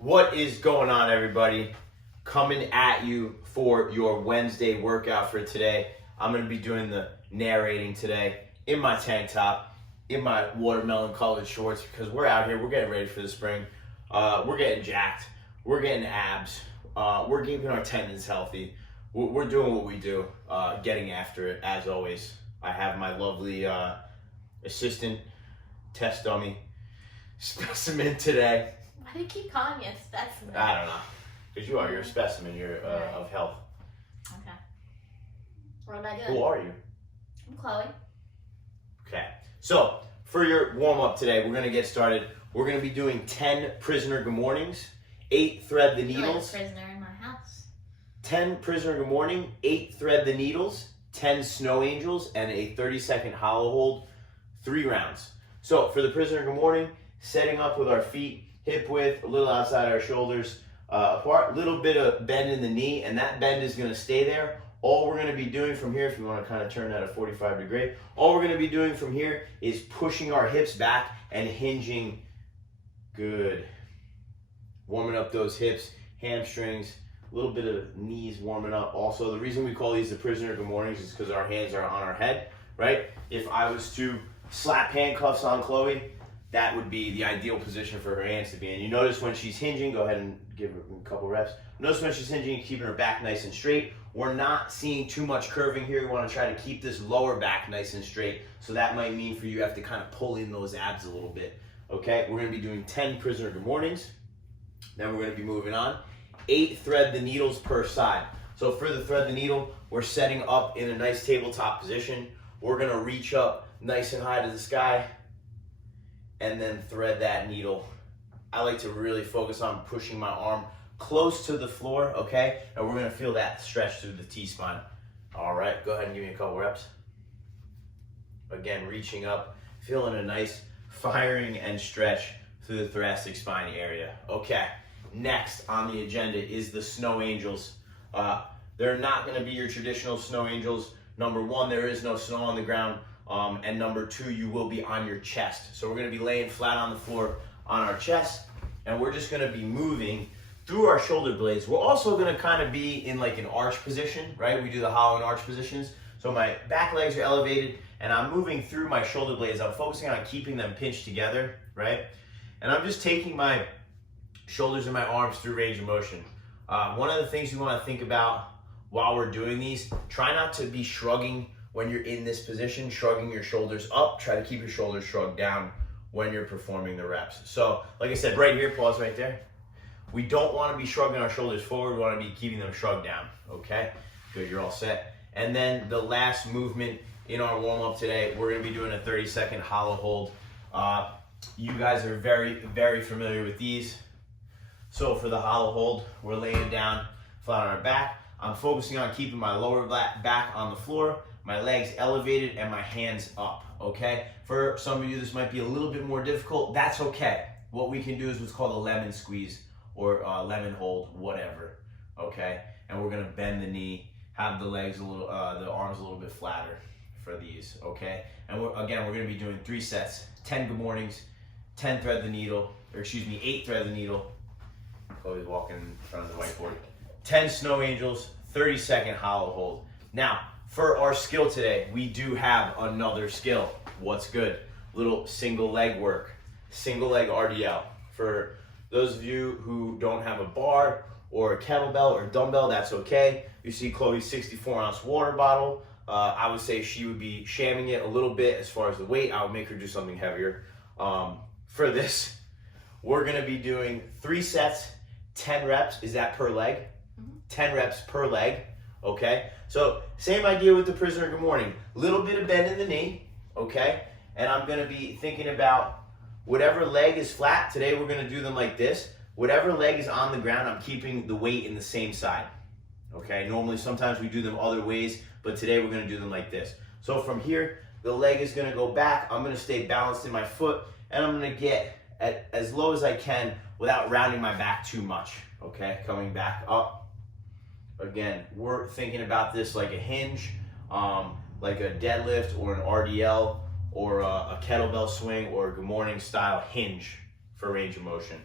What is going on, everybody? Coming at you for your Wednesday workout for today. I'm going to be doing the narrating today in my tank top, in my watermelon colored shorts, because we're out here, we're getting ready for the spring. We're getting jacked, we're getting abs, we're keeping our tendons healthy. We're doing what we do, getting after it as always. I have my lovely assistant test dummy specimen today. Why do you keep calling me a specimen? I don't know. Because you're a specimen. You're of health. Okay. What am I doing? Who are you? I'm Chloe. Okay. So, for your warm-up today, we're going to get started. We're going to be doing 10 prisoner good mornings, 8 thread the You're needles. like a prisoner in my house. 10 prisoner good morning, 8 thread the needles, 10 snow angels, and a 30-second hollow hold, 3 rounds. So, for the prisoner good morning, setting up with our feet hip width, a little outside our shoulders, apart, little bit of bend in the knee, and that bend is going to stay there. All we're going to be doing from here, if you want to kind of turn that at 45 degree, all we're going to be doing from here is pushing our hips back and hinging. Good. Warming up those hips, hamstrings, a little bit of knees warming up. Also, the reason we call these the prisoner good mornings is because our hands are on our head, right? If I was to slap handcuffs on Chloe, that would be the ideal position for her hands to be in. You notice when she's hinging, go ahead and give her a couple reps. Notice when she's hinging, keeping her back nice and straight. We're not seeing too much curving here. We want to try to keep this lower back nice and straight. So that might mean for you have to kind of pull in those abs a little bit. Okay, we're going to be doing 10 prisoner good mornings. Then we're going to be moving on. 8 thread the needles per side. So for the thread the needle, we're setting up in a nice tabletop position. We're going to reach up nice and high to the sky, and then thread that needle. I like to really focus on pushing my arm close to the floor, okay? And we're gonna feel that stretch through the T-spine. All right, go ahead and give me a couple reps. Again, reaching up, feeling a nice firing and stretch through the thoracic spine area. Okay, next on the agenda is the snow angels. They're not gonna be your traditional snow angels. Number one, there is no snow on the ground. And number 2, you will be on your chest. So we're going to be laying flat on the floor on our chest, and we're just going to be moving through our shoulder blades. We're also going to kind of be in like an arch position, right? We do the hollow and arch positions. So my back legs are elevated, and I'm moving through my shoulder blades. I'm focusing on keeping them pinched together, right? And I'm just taking my shoulders and my arms through range of motion. One of the things you want to think about while we're doing these, try not to be shrugging when you're in this position, shrugging your shoulders up. Try to keep your shoulders shrugged down when you're performing the reps. So, like I said, right here, pause right there. We don't want to be shrugging our shoulders forward. We want to be keeping them shrugged down, okay? Good, you're all set. And then the last movement in our warm-up today, we're going to be doing a 30-second hollow hold. You guys are very, very familiar with these. So for the hollow hold, we're laying down flat on our back. I'm focusing on keeping my lower back on the floor, my legs elevated, and my hands up, okay? For some of you, this might be a little bit more difficult. That's okay. What we can do is what's called a lemon squeeze or lemon hold, whatever, okay? And we're gonna bend the knee, have the legs a little, the arms a little bit flatter for these, okay? And we're gonna be doing 3 sets, 10 good mornings, 10 thread the needle, or excuse me, 8 thread the needle. Chloe's walking in front of the whiteboard. 10 snow angels, 30-second hollow hold. Now, for our skill today, we do have another skill. What's good? Little single leg work, single leg RDL. For those of you who don't have a bar or a kettlebell or dumbbell, that's okay. You see Chloe's 64-ounce water bottle. I would say she would be shamming it a little bit as far as the weight. I would make her do something heavier. For this, we're gonna be doing 3 sets, 10 reps. Is that per leg? 10 reps per leg, okay? So same idea with the prisoner good morning. Little bit of bend in the knee, okay? And I'm gonna be thinking about whatever leg is flat. Today we're gonna do them like this. Whatever leg is on the ground, I'm keeping the weight in the same side, okay? Normally, sometimes we do them other ways, but today we're gonna do them like this. So from here, the leg is gonna go back. I'm gonna stay balanced in my foot, and I'm gonna get as low as I can without rounding my back too much, okay? Coming back up. Again, we're thinking about this like a hinge, like a deadlift or an RDL or a kettlebell swing or a good morning style hinge for range of motion.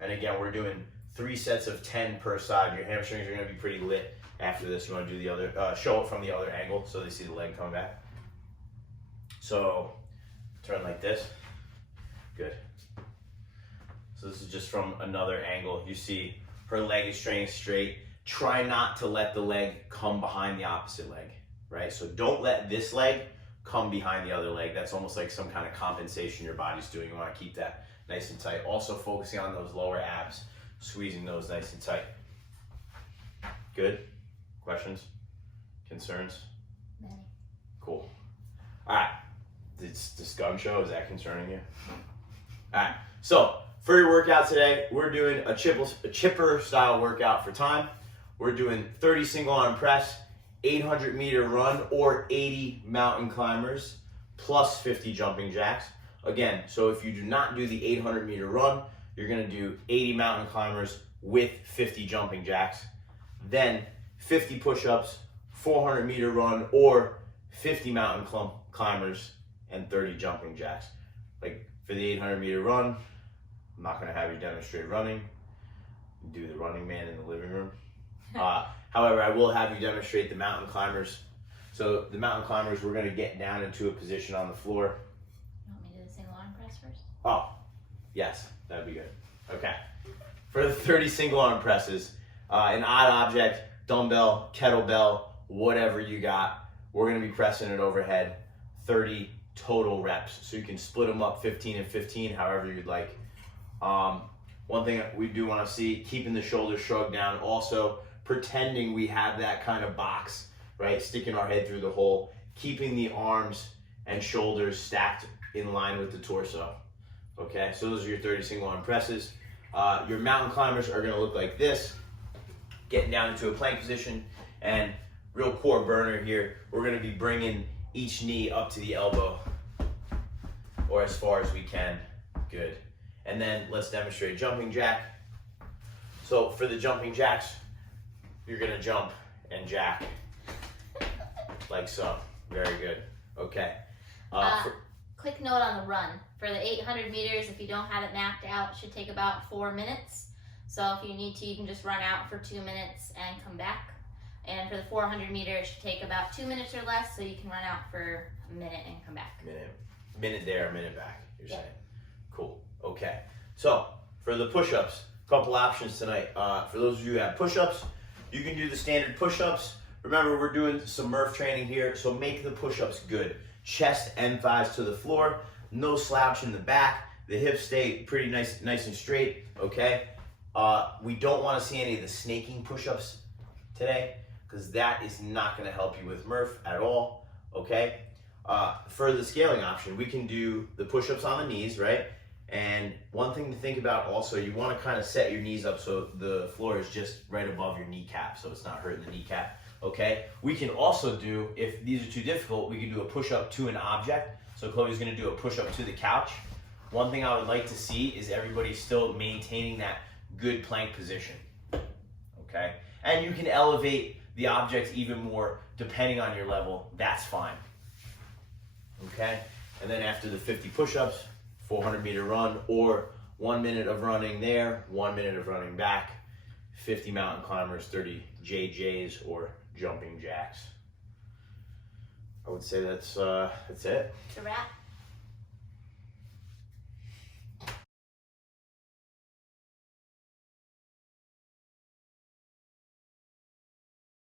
And again, we're doing 3 sets of 10 per side. Your hamstrings are gonna be pretty lit after this. You wanna do the other, show it from the other angle so they see the leg coming back. So turn like this, good. So this is just from another angle. You see her leg is staying straight. Try not to let the leg come behind the opposite leg, right? So don't let this leg come behind the other leg. That's almost like some kind of compensation your body's doing. You wanna keep that nice and tight. Also focusing on those lower abs, squeezing those nice and tight. Good? Questions? Concerns? Many. Cool. All right. This gun show, is that concerning you? All right. So for your workout today, we're doing a chipper style workout for time. We're doing 30 single arm press, 800-meter run, or 80 mountain climbers, plus 50 jumping jacks. Again, so if you do not do the 800-meter run, you're gonna do 80 mountain climbers with 50 jumping jacks, then 50 push-ups, 400-meter run, or 50 mountain climbers, and 30 jumping jacks. Like for the 800-meter run, I'm not gonna have you demonstrate running. Do the running man in the living room. However, I will have you demonstrate the mountain climbers. So the mountain climbers, we're gonna get down into a position on the floor. You want me to do the single arm press first? Oh, yes, that'd be good. Okay. For the 30 single arm presses, an odd object, dumbbell, kettlebell, whatever you got, we're gonna be pressing it overhead, 30 total reps. So you can split them up 15 and 15, however you'd like. One thing we do wanna see, keeping the shoulders shrugged down, also pretending we have that kind of box, right? Sticking our head through the hole, keeping the arms and shoulders stacked in line with the torso. Okay, so those are your 30 single arm presses. Your mountain climbers are gonna look like this, getting down into a plank position, and real core burner here, we're gonna be bringing each knee up to the elbow, or as far as we can, good. And then let's demonstrate jumping jack. So for the jumping jacks, you're gonna jump and jack, like so, very good, okay. Quick note on the run. For the 800 meters, if you don't have it mapped out, it should take about 4 minutes. So if you need to, you can just run out for 2 minutes and come back. And for the 400 meter, it should take about 2 minutes or less, so you can run out for a minute and come back. Minute there, a minute back, you're saying. Cool, okay. So for the push-ups, a couple options tonight. For those of you who have push-ups, you can do the standard push-ups. Remember, we're doing some Murph training here, so make the push-ups good. Chest and thighs to the floor, no slouch in the back, the hips stay pretty nice and straight, okay? We don't wanna see any of the snaking push-ups today, because that is not gonna help you with Murph at all, okay? For the scaling option, we can do the push-ups on the knees, right? And one thing to think about also, you wanna kind of set your knees up so the floor is just right above your kneecap, so it's not hurting the kneecap, okay? We can also do, if these are too difficult, we can do a push-up to an object. So Chloe's gonna do a push-up to the couch. One thing I would like to see is everybody still maintaining that good plank position, okay? And you can elevate the object even more depending on your level, that's fine, okay? And then after the 50 push-ups, 400-meter run, or 1 minute of running there, 1 minute of running back, 50 mountain climbers, 30 JJs or jumping jacks. I would say that's it. It's a wrap.